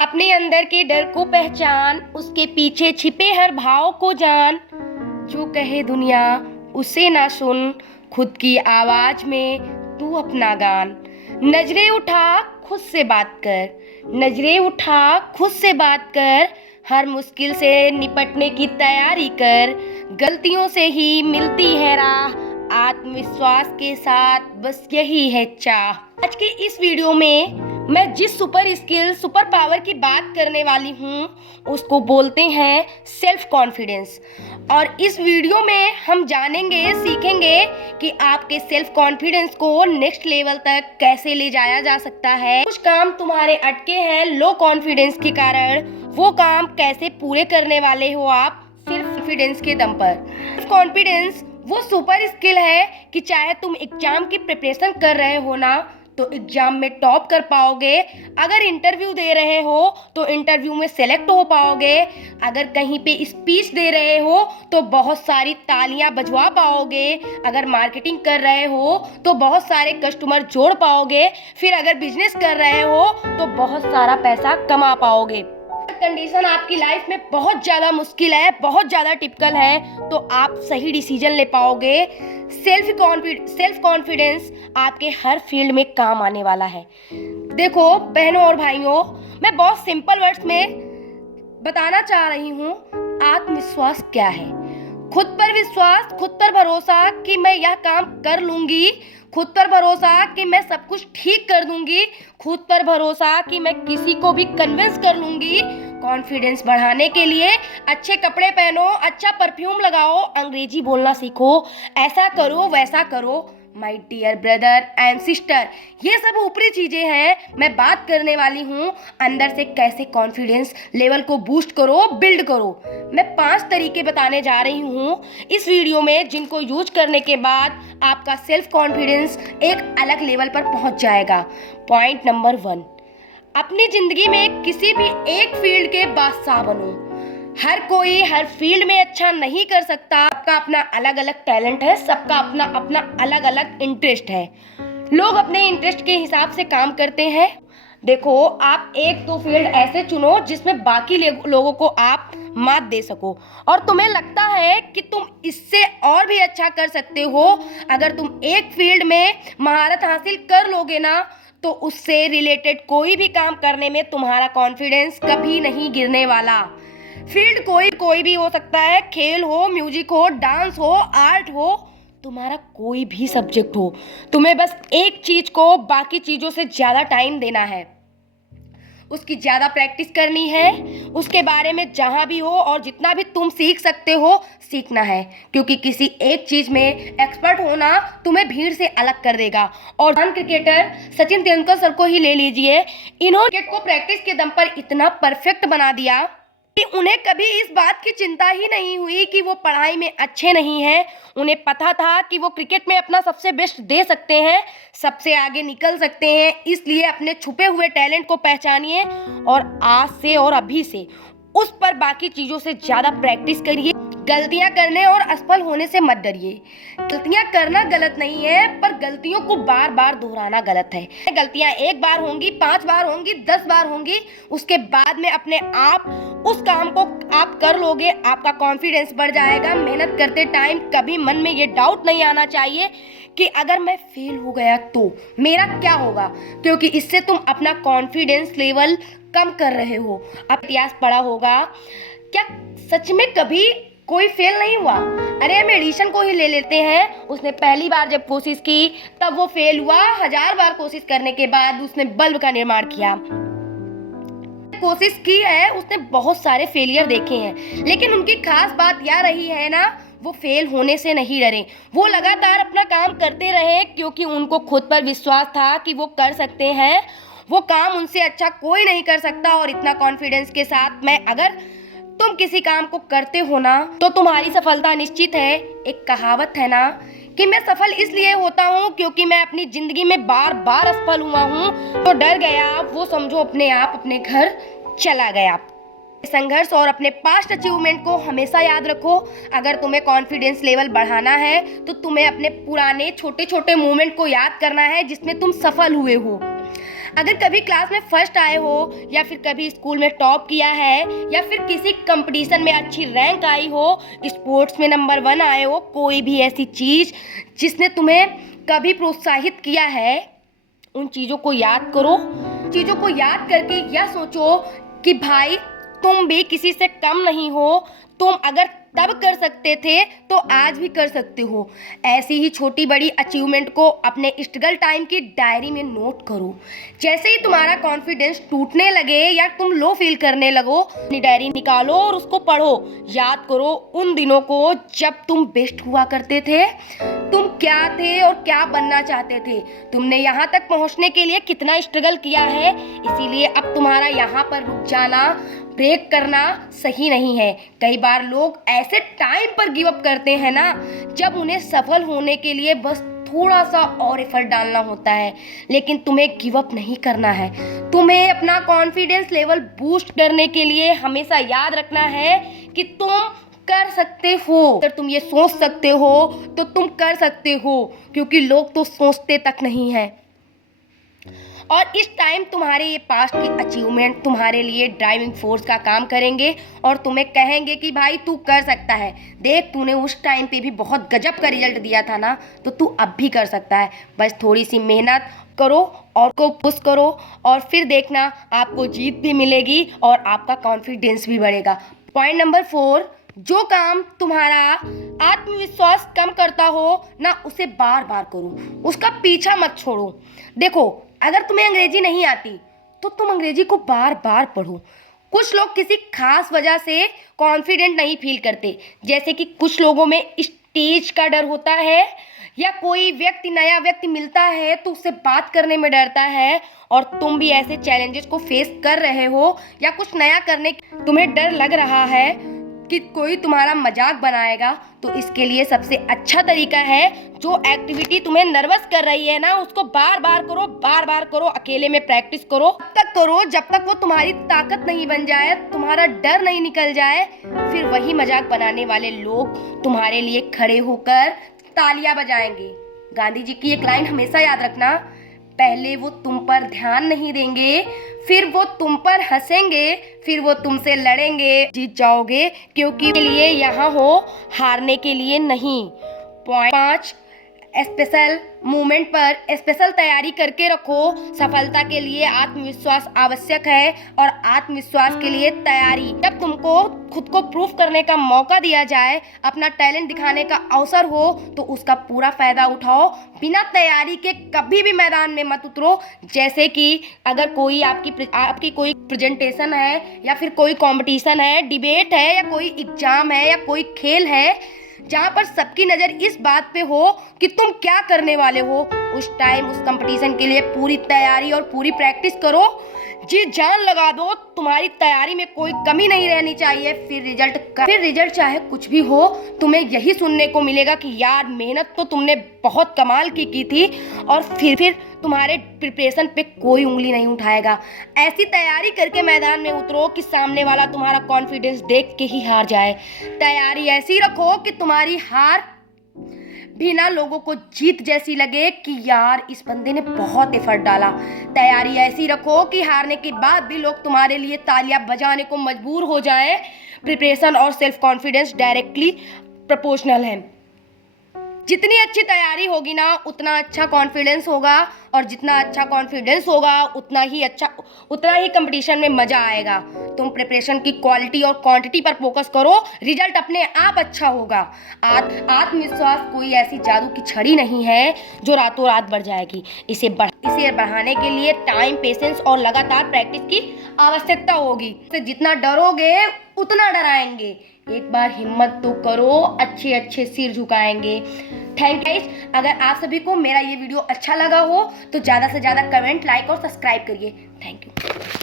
अपने अंदर के डर को पहचान, उसके पीछे छिपे हर भाव को जान। जो कहे दुनिया उसे ना सुन, खुद की आवाज में तू अपना गान। नजरें उठा खुद से बात कर, नजरें उठा खुद से बात कर। हर मुश्किल से निपटने की तैयारी कर। गलतियों से ही मिलती है राह, आत्मविश्वास के साथ बस यही है चाह। आज के इस वीडियो में मैं जिस सुपर पावर की बात करने वाली हूँ उसको बोलते हैं सेल्फ कॉन्फिडेंस। और इस वीडियो में हम जानेंगे, सीखेंगे कि आपके सेल्फ कॉन्फिडेंस को नेक्स्ट लेवल तक कैसे ले जाया जा सकता है। कुछ काम तुम्हारे अटके हैं लो कॉन्फिडेंस के कारण, वो काम कैसे पूरे करने वाले हो आप सिर्फ कॉन्फिडेंस के दम पर। सेल्फ कॉन्फिडेंस वो सुपर स्किल है कि चाहे तुम एग्जाम की प्रिपरेशन कर रहे हो ना, तो एग्जाम में टॉप कर पाओगे। अगर इंटरव्यू दे रहे हो तो इंटरव्यू में सेलेक्ट हो पाओगे। अगर कहीं पे स्पीच दे रहे हो तो बहुत सारी तालियां बजवा पाओगे। अगर मार्केटिंग कर रहे हो तो बहुत सारे कस्टमर जोड़ पाओगे। फिर अगर बिजनेस कर रहे हो तो बहुत सारा पैसा कमा पाओगे। कंडीशन आपकी लाइफ में बहुत ज़्यादा मुश्किल है, बहुत ज़्यादा टिपिकल है, तो आप सही डिसीजन ले पाओगे। सेल्फ कॉन्फिडेंस आपके हर फील्ड में काम आने वाला है। देखो बहनों और भाइयों, मैं बहुत सिंपल वर्ड्स में बताना चाह रही हूँ आत्मविश्वास क्या है। खुद पर विश्वास, खुद पर भरोसा कि मैं यह काम कर लूंगी, खुद पर भरोसा कि मैं सब कुछ ठीक कर दूंगी, खुद पर भरोसा कि मैं किसी को भी कन्विंस कर लूंगी। कॉन्फिडेंस बढ़ाने के लिए अच्छे कपड़े पहनो, अच्छा परफ्यूम लगाओ, अंग्रेजी बोलना सीखो, ऐसा करो वैसा करो। My dear brother and sister, ये सब ऊपरी चीजें हैं। मैं बात करने वाली हूँ अंदर से कैसे कॉन्फिडेंस लेवल को बूस्ट करो, बिल्ड करो। मैं 5 तरीके बताने जा रही हूँ इस वीडियो में, जिनको यूज करने के बाद आपका सेल्फ कॉन्फिडेंस एक अलग लेवल पर पहुँच जाएगा। पॉइंट नंबर 1, अपनी जिंदगी में किसी भी एक फील्ड के बादशाह बनो। हर कोई हर फील्ड में अच्छा नहीं कर सकता। सबका अपना अलग अलग टैलेंट है, सबका अपना अपना अलग अलग इंटरेस्ट है। लोग अपने इंटरेस्ट के हिसाब से काम करते हैं। देखो, आप 1-2 फील्ड ऐसे चुनो जिसमें बाकी लोगों को आप मात दे सको और तुम्हें लगता है कि तुम इससे और भी अच्छा कर सकते हो। अगर तुम एक फील्ड में महारत हासिल कर लोगे ना, तो उससे रिलेटेड कोई भी काम करने में तुम्हारा कॉन्फिडेंस कभी नहीं गिरने वाला। फील्ड कोई भी हो सकता है, खेल हो, म्यूजिक हो, डांस हो, आर्ट हो, तुम्हारा कोई भी सब्जेक्ट हो। तुम्हें बस एक चीज को बाकी चीजों से ज्यादा टाइम देना है, उसकी ज्यादा प्रैक्टिस करनी है, उसके बारे में जहां भी हो और जितना भी तुम सीख सकते हो सीखना है। क्योंकि किसी एक चीज में एक्सपर्ट होना तुम्हें भीड़ से अलग कर देगा। और क्रिकेटर सचिन तेंदुलकर सर को ही ले लीजिए, इन्होंने क्रिकेट को प्रैक्टिस के दम पर इतना परफेक्ट बना दिया कि उन्हें कभी इस बात की चिंता ही नहीं हुई कि वो पढ़ाई में अच्छे नहीं हैं। उन्हें पता था कि वो क्रिकेट में अपना सबसे बेस्ट दे सकते हैं, सबसे आगे निकल सकते हैं। इसलिए अपने छुपे हुए टैलेंट को पहचानिए और आज से और अभी से उस पर बाकी चीज़ों से ज़्यादा प्रैक्टिस करिए। गलतियां करने और असफल होने से मत डरिए। गलतियां करना गलत नहीं है, पर गलतियों को बार बार दोहराना गलत है। गलतियां 1 बार होंगी, 5 बार होंगी, 10 बार होंगी, उसके बाद में अपने आप उस काम को आप कर लोगे, आपका कॉन्फिडेंस बढ़ जाएगा। मेहनत करते टाइम कभी मन में ये डाउट नहीं आना चाहिए कि अगर मैं फेल हो गया तो मेरा क्या होगा, क्योंकि इससे तुम अपना कॉन्फिडेंस लेवल कम कर रहे हो। अब इतिहास पढ़ा होगा, क्या सच में कभी कोई फेल नहीं हुआ? अरे हम एडिशन को ही ले लेते हैं, उसने पहली बार जब कोशिश की तब वो फेल हुआ। 1000 बार कोशिश करने के बाद उसने बल्ब का निर्माण किया। कोशिश की है, उसने बहुत सारे फेलियर देखे हैं, लेकिन उनकी खास बात यह रही है ना, वो फेल होने से नहीं डरे। वो लगातार अपना काम करते रहे क्योंकि उनको खुद पर विश्वास था कि वो कर सकते हैं। वो काम उनसे अच्छा कोई नहीं कर सकता। और इतना कॉन्फिडेंस के साथ में अगर तुम किसी काम को करते हो ना, तो तुम्हारी सफलता निश्चित है। एक कहावत है ना कि मैं सफल इसलिए होता हूँ क्योंकि मैं अपनी जिंदगी में बार बार असफल हुआ हूँ। तो डर गया वो समझो अपने आप अपने घर चला गया। संघर्ष और अपने पास्ट अचीवमेंट को हमेशा याद रखो। अगर तुम्हें कॉन्फिडेंस लेवल बढ़ाना है तो तुम्हें अपने पुराने छोटे छोटे मोमेंट को याद करना है जिसमें तुम सफल हुए हो। अगर कभी क्लास में फर्स्ट आए हो या फिर कभी स्कूल में टॉप किया है या फिर किसी कंपटीशन में अच्छी रैंक आई हो, स्पोर्ट्स में नंबर 1 आए हो, कोई भी ऐसी चीज़ जिसने तुम्हें कभी प्रोत्साहित किया है, उन चीज़ों को याद करो। चीज़ों को याद करके यह सोचो कि भाई तुम भी किसी से कम नहीं हो। तुम अगर तब कर सकते थे तो आज भी कर सकते हो। ऐसी ही छोटी बड़ी अचीवमेंट को अपने स्ट्रगल टाइम की डायरी में नोट करो। जैसे ही तुम्हारा कॉन्फिडेंस टूटने लगे या तुम लो फील करने लगो, अपनी डायरी निकालो और उसको पढ़ो। याद करो उन दिनों को जब तुम बेस्ट हुआ करते थे। तुम क्या थे और क्या बनना चाहते थे, तुमने यहाँ तक पहुँचने के लिए कितना स्ट्रगल किया है। इसीलिए अब तुम्हारा यहाँ पर रुक जाना, ब्रेक करना सही नहीं है। कई बार लोग ऐसे टाइम पर गिव अप करते हैं ना, जब उन्हें सफल होने के लिए बस थोड़ा सा और एफर्ट डालना होता है। लेकिन तुम्हें गिव अप नहीं करना है। तुम्हें अपना कॉन्फिडेंस लेवल बूस्ट करने के लिए हमेशा याद रखना है कि तुम कर सकते हो। अगर तुम ये सोच सकते हो तो तुम कर सकते हो, क्योंकि लोग तो सोचते तक नहीं हैं। और इस टाइम तुम्हारे ये पास्ट की अचीवमेंट तुम्हारे लिए ड्राइविंग फोर्स का काम करेंगे और तुम्हें कहेंगे कि भाई तू कर सकता है। देख, तूने उस टाइम पे भी बहुत गजब का रिजल्ट दिया था ना, तो तू अब भी कर सकता है। बस थोड़ी सी मेहनत करो और को पुश करो और फिर देखना आपको जीत भी मिलेगी और आपका कॉन्फिडेंस भी बढ़ेगा। पॉइंट नंबर 4, जो काम तुम्हारा आत्मविश्वास कम करता हो ना, उसे बार बार करो, उसका पीछा मत छोड़ो। देखो, अगर तुम्हें अंग्रेजी नहीं आती तो तुम अंग्रेजी को बार बार पढ़ो। कुछ लोग किसी खास वजह से कॉन्फिडेंट नहीं फील करते, जैसे कि कुछ लोगों में स्टेज का डर होता है या कोई नया व्यक्ति मिलता है तो उससे बात करने में डरता है। और तुम भी ऐसे चैलेंजेस को फेस कर रहे हो या कुछ नया करने तुम्हें डर लग रहा है कि कोई तुम्हारा मजाक बनाएगा, तो इसके लिए सबसे अच्छा तरीका है, जो एक्टिविटी तुम्हें नर्वस कर रही है ना, उसको बार बार करो, अकेले में प्रैक्टिस करो, तब तक करो जब तक वो तुम्हारी ताकत नहीं बन जाए, तुम्हारा डर नहीं निकल जाए। फिर वही मजाक बनाने वाले लोग तुम्हारे लिए खड़े होकर तालियां बजाएंगे। गांधी जी की एक लाइन हमेशा याद रखना, पहले वो तुम पर ध्यान नहीं देंगे, फिर वो तुम पर हंसेंगे, फिर वो तुमसे लड़ेंगे। जीत जाओगे, क्योंकि लिए यहाँ हो, हारने के लिए नहीं। पॉइंट 5, स्पेशल मूवमेंट पर स्पेशल तैयारी करके रखो। सफलता के लिए आत्मविश्वास आवश्यक है और आत्मविश्वास के लिए तैयारी। जब तुमको खुद को प्रूफ करने का मौका दिया जाए, अपना टैलेंट दिखाने का अवसर हो, तो उसका पूरा फायदा उठाओ। बिना तैयारी के कभी भी मैदान में मत उतरो। जैसे कि अगर कोई आपकी कोई प्रेजेंटेशन है या फिर कोई कंपटीशन है, डिबेट है या कोई एग्जाम है या कोई खेल है, जहाँ पर सबकी नज़र इस बात पे हो कि तुम क्या करने वाले हो, उस टाइम उस कंपटीशन के लिए पूरी तैयारी और पूरी प्रैक्टिस करो। जी जान लगा दो, तुम्हारी तैयारी में कोई कमी नहीं रहनी चाहिए। फिर रिजल्ट चाहे कुछ भी हो, तुम्हें यही सुनने को मिलेगा कि यार मेहनत तो तुमने बहुत कमाल की थी, और फिर तुम्हारे प्रिपरेशन पे कोई उंगली नहीं उठाएगा। ऐसी तैयारी करके मैदान में उतरो कि सामने वाला तुम्हारा कॉन्फिडेंस देख के ही हार जाए। तैयारी ऐसी रखो कि तुम्हारी हार भी ना लोगों को जीत जैसी लगे कि यार इस बंदे ने बहुत एफर्ट डाला। तैयारी ऐसी रखो कि हारने के बाद भी लोग तुम्हारे लिए तालियां बजाने को मजबूर हो जाएं। प्रिपरेशन और सेल्फ कॉन्फिडेंस डायरेक्टली प्रोपोर्शनल है। जितनी अच्छी तैयारी होगी ना, उतना अच्छा कॉन्फिडेंस होगा, और जितना अच्छा कॉन्फिडेंस होगा उतना ही कंपटीशन में मजा आएगा। तुम प्रिपरेशन की क्वालिटी और क्वांटिटी पर फोकस करो, रिजल्ट अपने आप अच्छा होगा। आत्मविश्वास कोई ऐसी जादू की छड़ी नहीं है जो रातों रात बढ़ जाएगी। इसे बढ़ाने के लिए टाइम, पेशेंस और लगातार प्रैक्टिस की आवश्यकता होगी। जितना डरोगे उतना डराएंगे। एक बार हिम्मत तो करो, अच्छे सिर झुकाएंगे। Thank you. अगर आप सभी को मेरा ये वीडियो अच्छा लगा हो तो ज़्यादा से ज़्यादा कमेंट, लाइक और सब्सक्राइब करिए। Thank you.